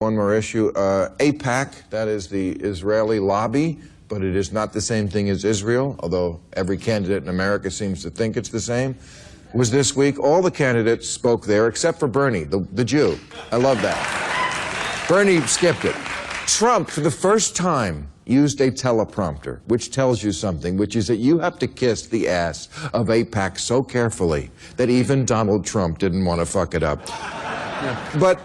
One more issue. AIPAC, that is the Israeli lobby, but it is not the same thing as Israel, although every candidate in America seems to think it's the same, was this week. All the candidates spoke there except for Bernie, the Jew. I love that. Bernie skipped it. Trump, for the first time, used a teleprompter, which tells you something, which is that you have to kiss the ass of AIPAC so carefully that even Donald Trump didn't want to fuck it up. But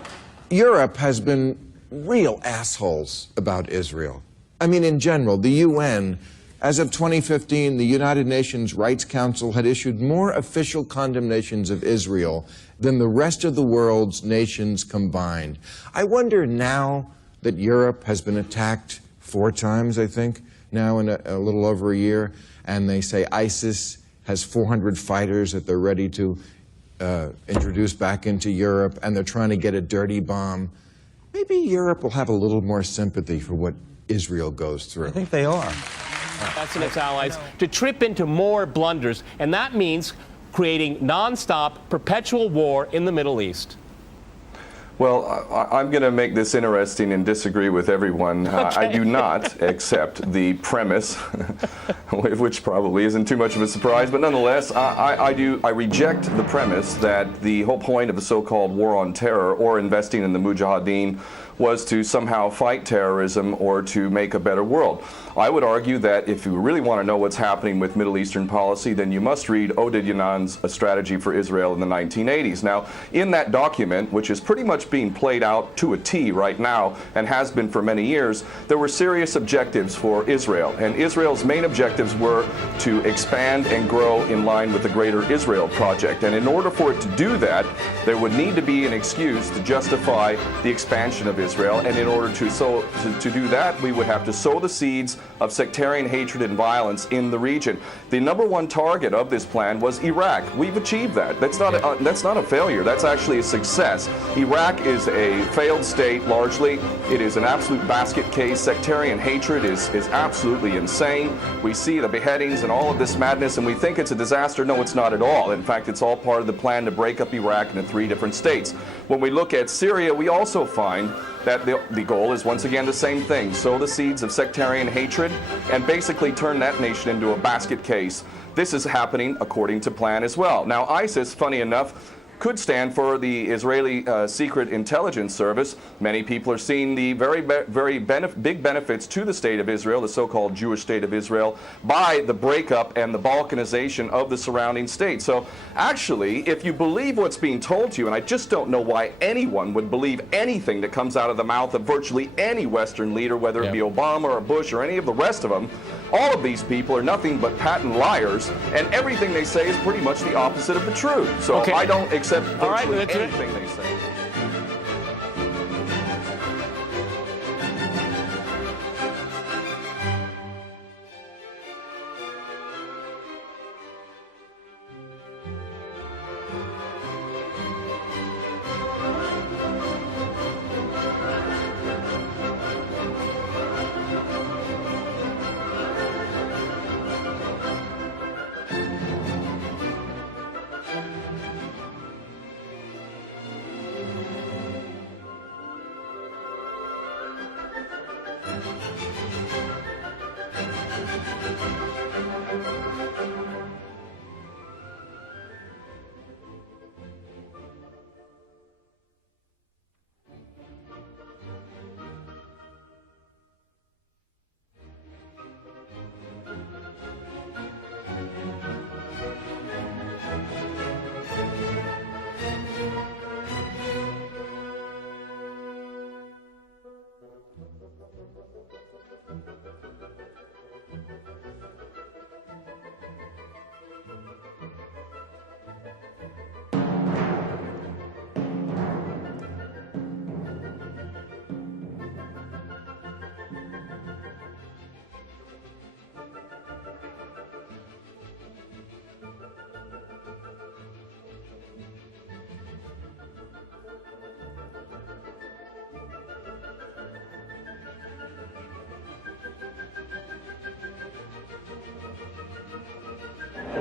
Europe has been real assholes about Israel. I mean, in general, the UN, as of 2015, the United Nations Rights Council had issued more official condemnations of Israel than the rest of the world's nations combined. I wonder now that Europe has been attacked 4 times, I think, now in a little over a year, and they say ISIS has 400 fighters that they're ready to introduce back into Europe, and they're trying to get a dirty bomb. Maybe Europe will have a little more sympathy for what Israel goes through. I think they are. And its allies to trip into more blunders, and that means creating nonstop, perpetual war in the Middle East. Well, I'm going to make this interesting and disagree with everyone. Okay. I do not accept the premise, which probably isn't too much of a surprise, but nonetheless, I reject the premise that the whole point of the so-called war on terror or investing in the Mujahideen was to somehow fight terrorism or to make a better world. I would argue that if you really want to know what's happening with Middle Eastern policy, then you must read Oded Yanan's A Strategy for Israel in the 1980s. Now, in that document, which is pretty much being played out to a T right now and has been for many years, there were serious objectives for Israel. And Israel's main objectives were to expand and grow in line with the Greater Israel Project. And in order for it to do that, there would need to be an excuse to justify the expansion of Israel, and in order to do that, we would have to sow the seeds of sectarian hatred and violence in the region. The #1 target of this plan was Iraq. We've achieved that. That's not a failure. That's actually a success. Iraq is a failed state largely. It is an absolute basket case. Sectarian hatred is absolutely insane. We see the beheadings and all of this madness, and we think it's a disaster. No, it's not at all. In fact, it's all part of the plan to break up Iraq into 3 different states. When we look at Syria, we also find that the goal is once again the same thing: sow the seeds of sectarian hatred and basically turn that nation into a basket case. This is happening according to plan as well. Now, ISIS, funny enough, could stand for the Israeli Secret Intelligence Service. Many people are seeing the very big benefits to the state of Israel, the so-called Jewish state of Israel, by the breakup and the balkanization of the surrounding states. So actually, if you believe what's being told to you, and I just don't know why anyone would believe anything that comes out of the mouth of virtually any Western leader, whether it be Obama or Bush or any of the rest of them, all of these people are nothing but patent liars, and everything they say is pretty much the opposite of the truth. So I don't accept virtually anything they say.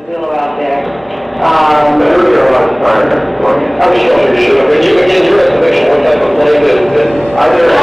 Still out there. Sure. But you can get your estimation what type of plane that Either